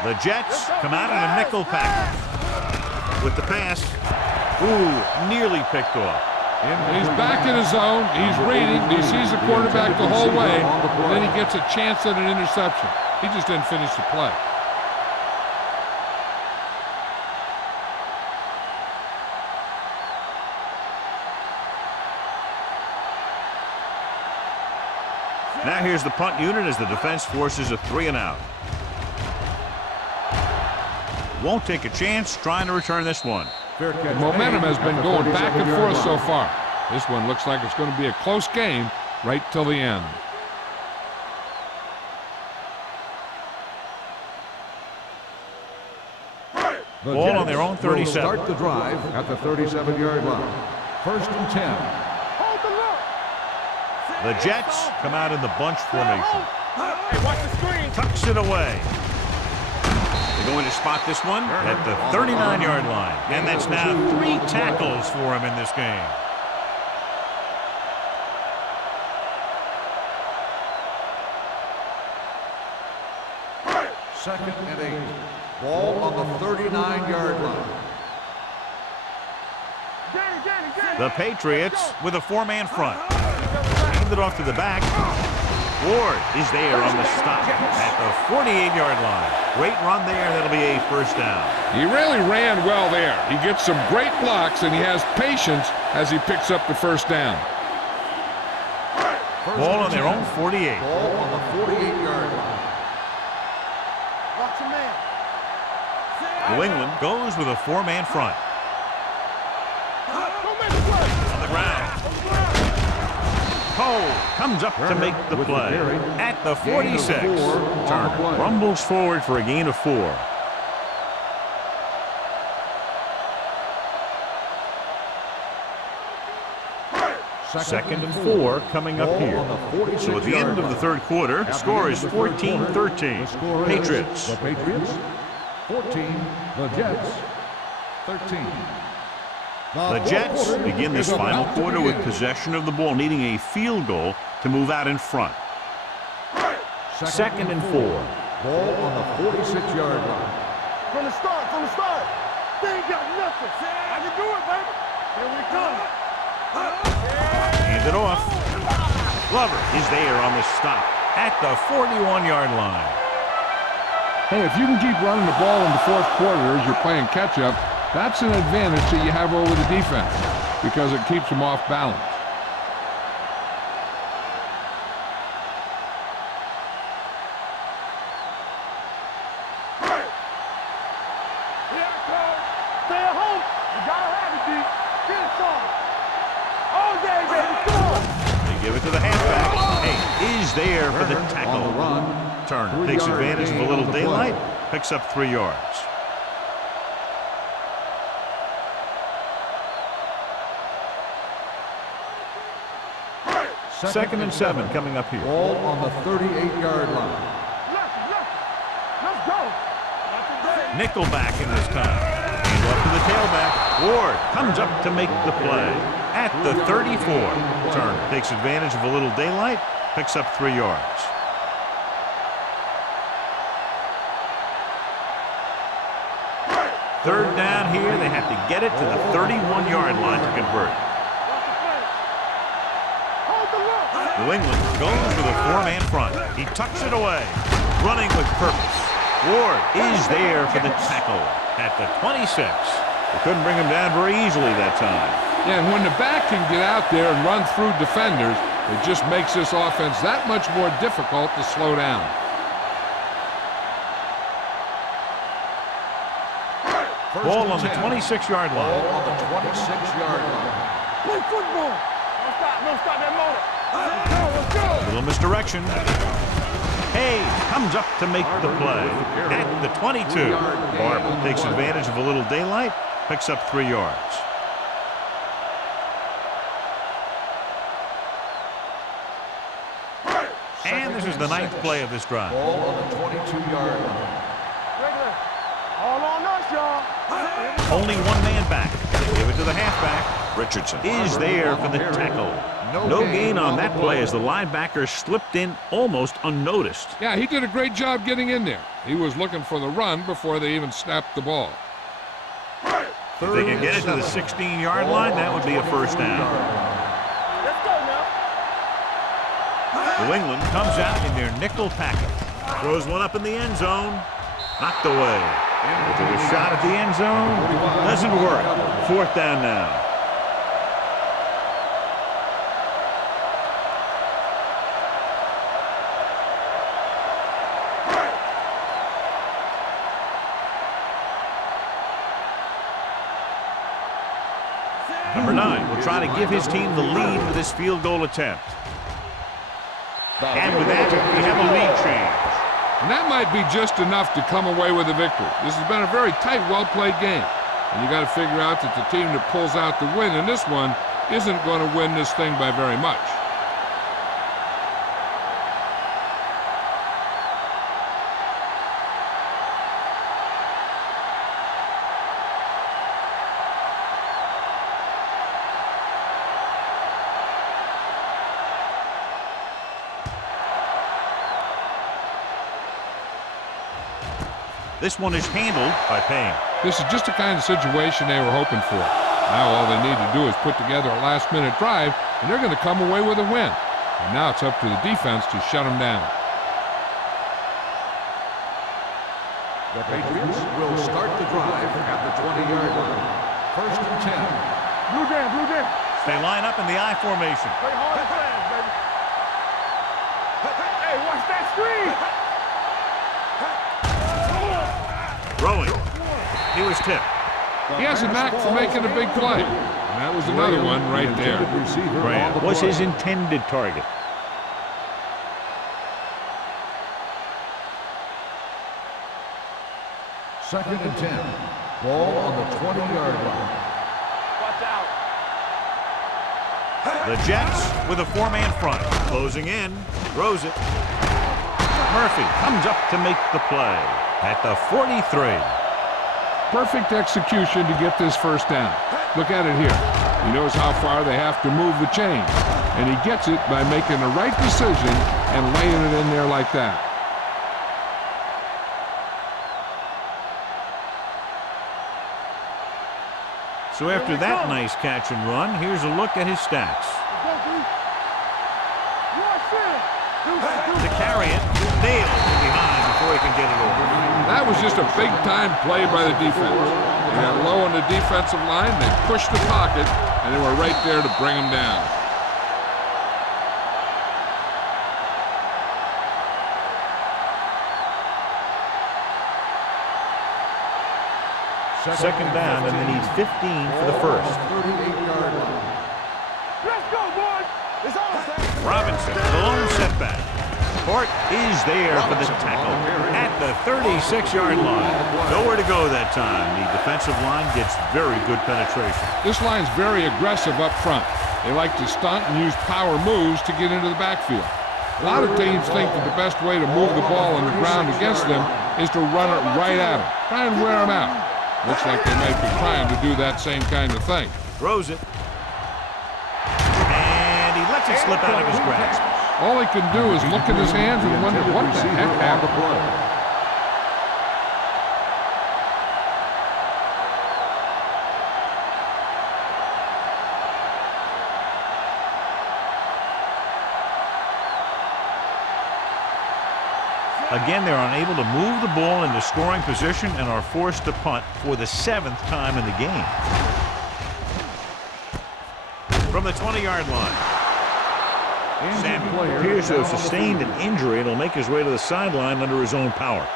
The Jets come out in a nickel package. With the pass, nearly picked off. He's back in his zone. He's reading. He sees the quarterback the whole way. And then he gets a chance at an interception. He just didn't finish the play. Now here's the punt unit as the defense forces a 3-and-out. Won't take a chance trying to return this one. The momentum has been going back and forth so far. This one looks like it's going to be a close game right till the end. Ball on their own 37. Start the drive at the 37-yard line. 1st and 10. Hold the look. The Jets come out in the bunch formation. Hey, watch the screen. Tucks it away. They're going to spot this one at the 39-yard line. And that's now 3 tackles for him in this game. Second and 8. Ball on the 39-yard line. The Patriots with a 4-man front. Handed off to the back. Ward is there on the stop at the 48-yard line. Great run there. That'll be a 1st down. He really ran well there. He gets some great blocks, and he has patience as he picks up the 1st down. Ball on their own 48. Ball on the 48-yard line. Watch your man. New England goes with a 4-man front. On the ground. Cole comes up to make the play at the 46. Turner rumbles forward for a gain of 4. Second and 4 coming up here. So at the end of the 3rd quarter, the score is 14-13. Patriots. The Patriots, 14. The Jets, 13. The Jets begin this final quarter with possession of the ball, needing a field goal to move out in front. Second and 4. Ball on the 46-yard line. From the start, They ain't got nothing. I can do it, baby. Here we come. Hand it off. Glover is there on the stop at the 41-yard line. Hey, if you can keep running the ball in the fourth quarter as you're playing catch-up, that's an advantage that you have over the defense because it keeps them off balance. Here I come. Stay at home. You gotta have it, D. Get it on. All day, baby. Come on. They give it to the halfback. Hey, is there for the tackle. On the run. Turner takes advantage of a little daylight, picks up 3 yards. Second and 7 coming up here. Ball on the 38-yard line. Let's go. Nickelback in this time. Hand off to the tailback. Ward comes up to make the play at the 34. Turner takes advantage of a little daylight, picks up 3 yards. Third down here. They have to get it to the 31-yard line to convert. New England goes with a 4-man front. He tucks it away, running with purpose. Ward is there for the tackle at the 26. They couldn't bring him down very easily that time. Yeah, and when the back can get out there and run through defenders, it just makes this offense that much more difficult to slow down. Ball on the 26-yard line. Ball on the 26-yard line. Play football. Don't stop that motor. Let's go. Little misdirection. Hay comes up to make the play at the 22. Barber takes advantage of a little daylight, picks up 3 yards. And this is the 9th play of this drive. Ball on the 22-yard line. Regular. All on us, y'all. Only 1 man back. They give it to the halfback. Richardson is there for the tackle. No gain on that play as the linebacker slipped in almost unnoticed. Yeah, he did a great job getting in there. He was looking for the run before they even snapped the ball. If they can get it to the 16-yard line, that would be a first down. Let's go now. New England comes out in their nickel packet. Throws one up in the end zone. Knocked away. They took a shot at the end zone. Doesn't work. 4th down now. Number 9 will try to give his team the lead with this field goal attempt. And with that, we have a lead change. And that might be just enough to come away with a victory. This has been a very tight, well-played game. And you got to figure out that the team that pulls out the win in this one isn't going to win this thing by very much. This one is handled by Payne. This is just the kind of situation they were hoping for. Now all they need to do is put together a last-minute drive, and they're going to come away with a win. And now it's up to the defense to shut them down. The Patriots will start the drive at the 20-yard line. 1st and 10. Blue down. They line up in the I formation. Play hard and fast, baby. Hey, watch that screen. Throwing. He was tipped. He has a knack for making a big play. And that was another one right there. Graham was his intended target. Second and 10. Ball on the 20-yard line. Watch out. The Jets with a 4-man front. Closing in. Throws it. Murphy comes up to make the play at the 43. Perfect execution to get this first down. Look at it here. He knows how far they have to move the chain. and he gets it by making the right decision and laying it in there like that. So after that nice catch and run, here's a look at his stats. To carry it, nailed from behind before he can get it over. That was just a big-time play by the defense. They got low on the defensive line, they pushed the pocket, and they were right there to bring him down. Second down, and they need 15 for the first. 38-yard line. Let's go, boys. It's all Robinson, the lone setback. Court is there for the tackle at the 36-yard line. Nowhere to go that time. The defensive line gets very good penetration. This line's very aggressive up front. They like to stunt and use power moves to get into the backfield. A lot of teams think that the best way to move the ball on the ground against them is to run it right at them. Try and wear them out. Looks like they might be trying to do that same kind of thing. Throws it. And he lets it slip out of his grasp. All he can do is look at his hands and wonder what the heck happened. Again, they're unable to move the ball into scoring position and are forced to punt for the 7th time in the game. From the 20-yard line. Samuel appears to have sustained an injury and will make his way to the sideline under his own power.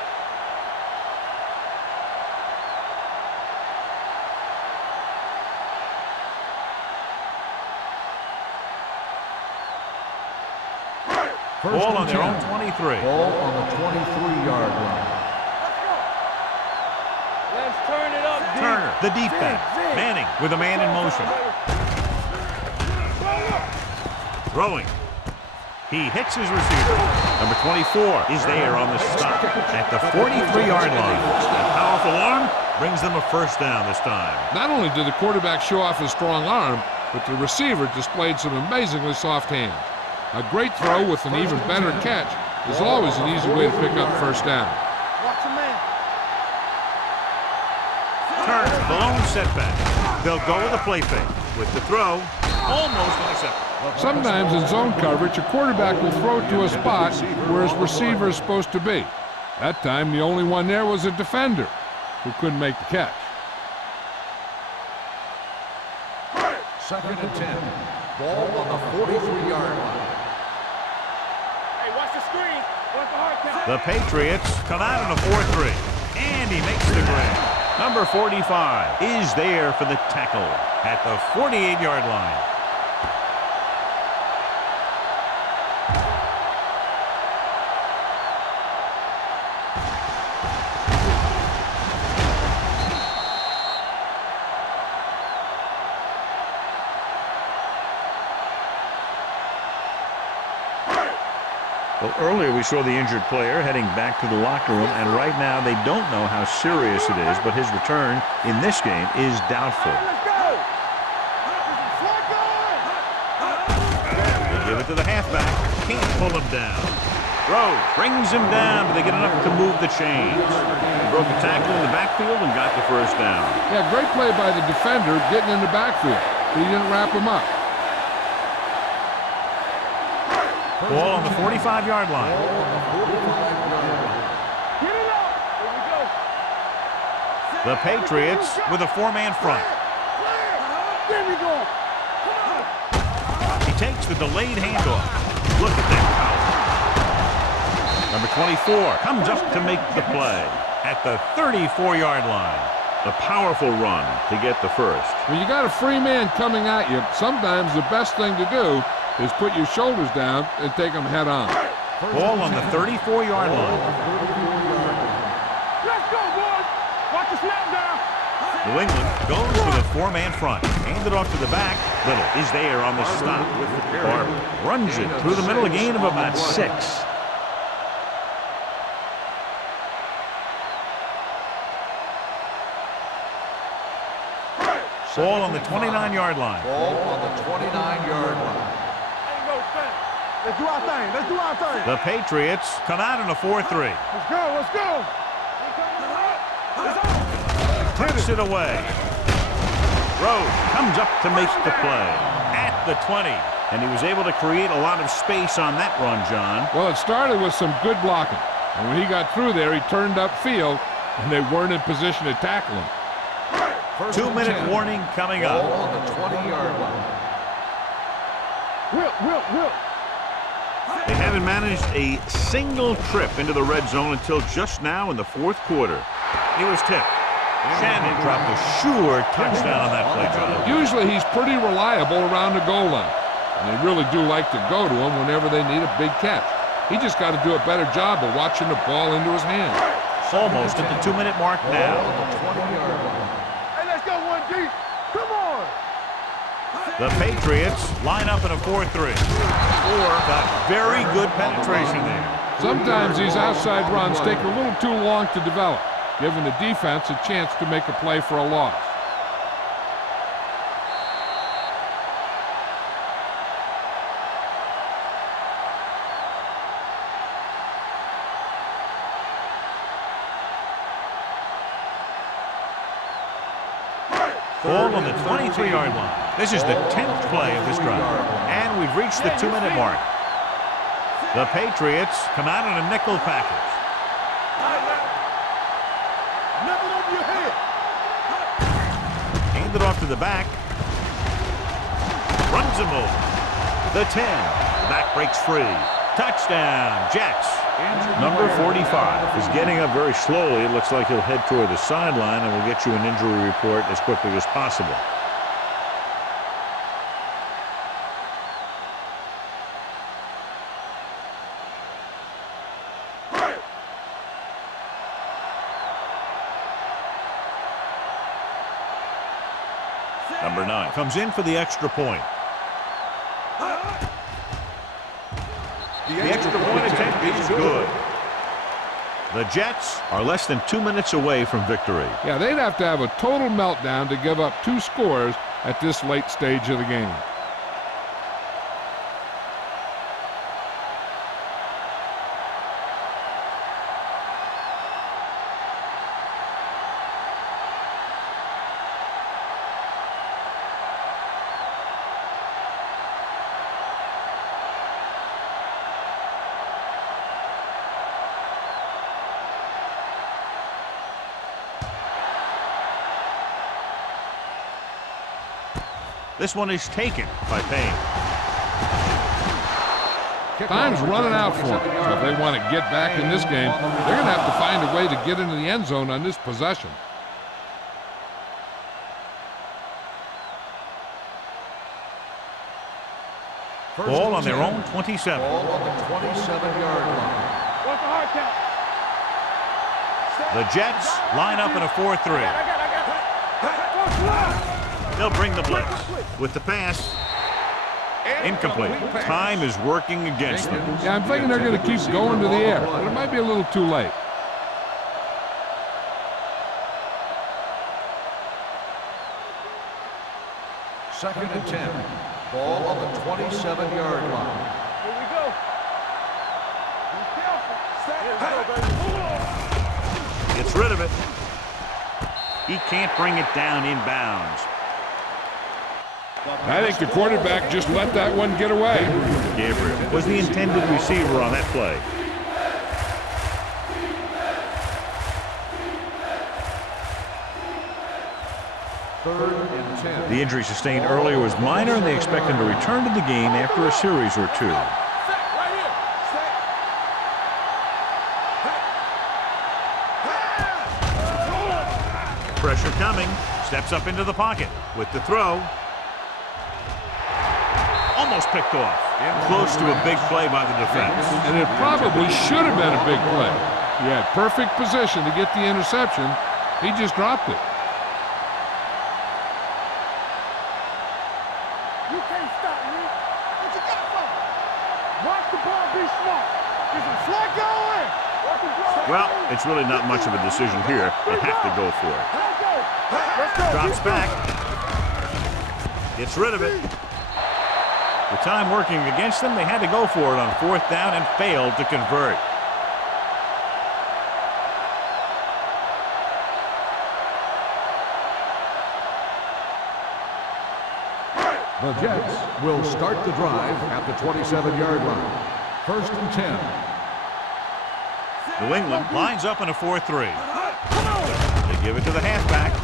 Ball on their own 23. Ball on the 23-yard line. Let's turn it up, D. Turner, the deep back. Manning with a man in motion. Throwing. He hits his receiver. Number 24 is there on the stop at the 43-yard line. A powerful arm brings them a first down this time. Not only did the quarterback show off his strong arm, but the receiver displayed some amazingly soft hands. A great throw with an even better catch is always an easy way to pick up first down. Watch a man. Turner, the lone setback. They'll go with a play fake. With the throw, almost intercepted. Sometimes in zone coverage, a quarterback will throw to a spot where his receiver is supposed to be. That time, the only one there was a defender who couldn't make the catch. Second and 10. Ball on the 43-yard line. Hey, watch the screen. Watch the hard count. The Patriots come out in a 4-3. And he makes the grab. Number 45 is there for the tackle at the 48-yard line. Well, earlier we saw the injured player heading back to the locker room, and right now they don't know how serious it is, but his return in this game is doubtful. Let's go. They give it to the halfback. Can't pull him down. Rose brings him down, but they get enough to move the chains. He broke a tackle in the backfield and got the first down. Yeah, great play by the defender getting in the backfield, but he didn't wrap him up. Ball on the 45-yard line. Get it up. Here we go. The Patriots with a four-man front. There we go. He takes the delayed handoff. Look at that power. Number 24 comes up to make the play at the 34-yard line. A powerful run to get the first. When you got a free man coming at you, sometimes the best thing to do is put your shoulders down and take them head on. Ball on the 34-yard line. Let's go, boys. Watch the snap down. New England goes with a four-man front. Handed off to the back. Little is there on the stop. Barber runs it through the middle, a gain of about 6. Ball on the 29-yard line. Ball on the 29-yard line. Let's do our thing. Let's do our thing. The Patriots come out in a 4-3. Let's go. Let's go. Tips it away. Rhodes comes up to make the play at the 20. And he was able to create a lot of space on that run, John. Well, it started with some good blocking. And when he got through there, he turned upfield, and they weren't in position to tackle him. 2-minute warning coming up. Ball on the 20-yard line. Whip. They haven't managed a single trip into the red zone until just now in the fourth quarter. He was tipped. Shannon dropped a sure touchdown on that play, John. Usually he's pretty reliable around the goal line, and they really do like to go to him whenever they need a big catch. He just got to do a better job of watching the ball into his hands. Almost at the 2-minute mark now. Ball on the 20-yard line. Hey, let's go 1D. Come on. The Patriots line up in a 4-3. Got very good penetration there. Sometimes these outside runs take a little too long to develop, giving the defense a chance to make a play for a loss. Ball on the 23-yard line. This is the 10th play of this drive. And we've reached the 2-minute mark. The Patriots come out in a nickel package. Nothing over your head. Hand it off to the back. Runs him over. The 10. Back breaks free. Touchdown, Jets. Number 45 is getting up very slowly. It looks like he'll head toward the sideline, and we'll get you an injury report as quickly as possible. Number 9 comes in for the extra point. The extra point attempt is good. The Jets are less than 2 minutes away from victory. Yeah, they'd have to have a total meltdown to give up 2 scores at this late stage of the game. This one is taken by Payne. Time's running out for them, so if they want to get back in this game, they're going to have to find a way to get into the end zone on this possession. Ball on their own 27. Ball on the 27-yard line. What's the hard count? The Jets line up in a 4-3. They'll bring the blitz. With the pass, incomplete. Time is working against them. Yeah, I'm thinking they're going to keep going to the air, but it might be a little too late. Second and 10. Ball on the 27-yard line. Here we go. Be careful. Gets rid of it. He can't bring it down inbounds. I think the quarterback just let that one get away. Gabriel was the intended receiver on that play. Third and 10. The injury sustained earlier was minor, and they expect him to return to the game after a series or 2. Pressure coming. Steps up into the pocket with the throw. Almost picked off. Close to a big play by the defense. And it probably should have been a big play. He had perfect position to get the interception. He just dropped it. You can't stop me. What you got for? Watch the ball, be smart. Is it flat going? Well, it's really not much of a decision here. They have to go for it. Let's go. Drops back. Gets rid of it. With time working against them, they had to go for it on 4th down and failed to convert. The Jets will start the drive at the 27-yard line. 1st and 10. New England lines up in a 4-3. They give it to the halfback.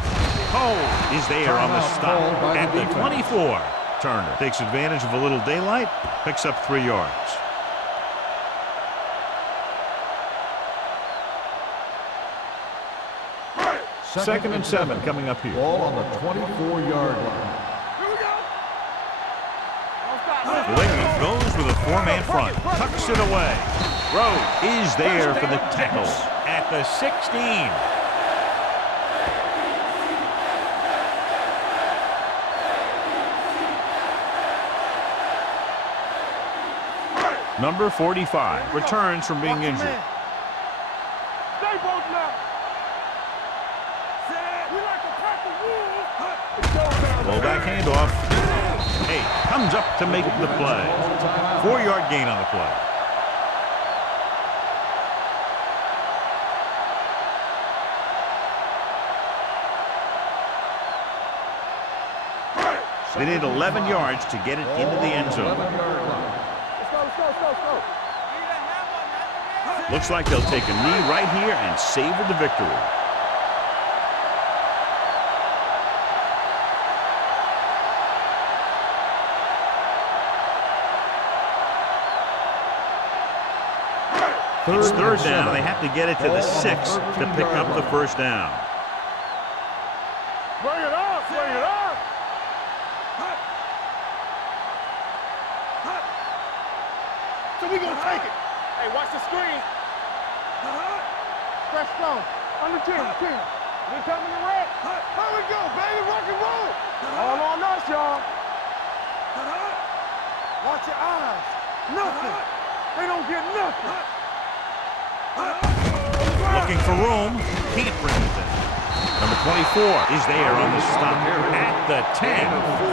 Cole is there on the stop at the 24. Turner takes advantage of a little daylight, picks up 3 yards. Second and 7 coming up here. Ball on the 24-yard line. New England goes with a 4-man front, tucks it away. Rhodes is there for the tackle at the 16. Number 45 returns from being injured. Stay both now. We like to pack the wool. Fullback handoff. Hey, comes up to make the play. 4-yard gain on the play. They need 11 yards to get it into the end zone. Let's go. Looks like they'll take a knee right here and savor the victory. It's 3rd down, and they have to get it to the 6 to pick up the 1st down. Bring it up. So we gonna take it. Hey, watch the screen. Press strong. Under 10. We coming to red. Here we go, baby. Rock and roll. All on us, y'all. Watch your eyes. Nothing. They don't get nothing. Looking for room. Can't bring it in. Number 24 is there on the stop at the 10.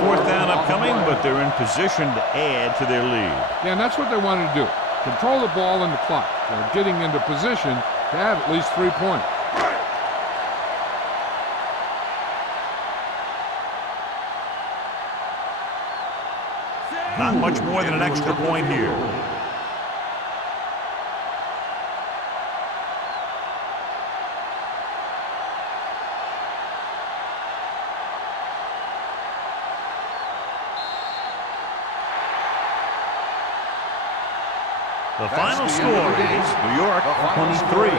4th down upcoming, but they're in position to add to their lead. Yeah, and that's what they wanted to do. Control the ball and the clock. They're getting into position to have at least 3 points. Not much more than an extra point here. The final score is New York 23,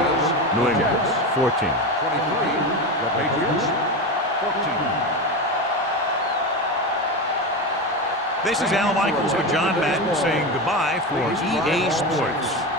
New England 14. 23, the Patriots 14. This is Al Michaels with John Madden saying goodbye for EA Sports.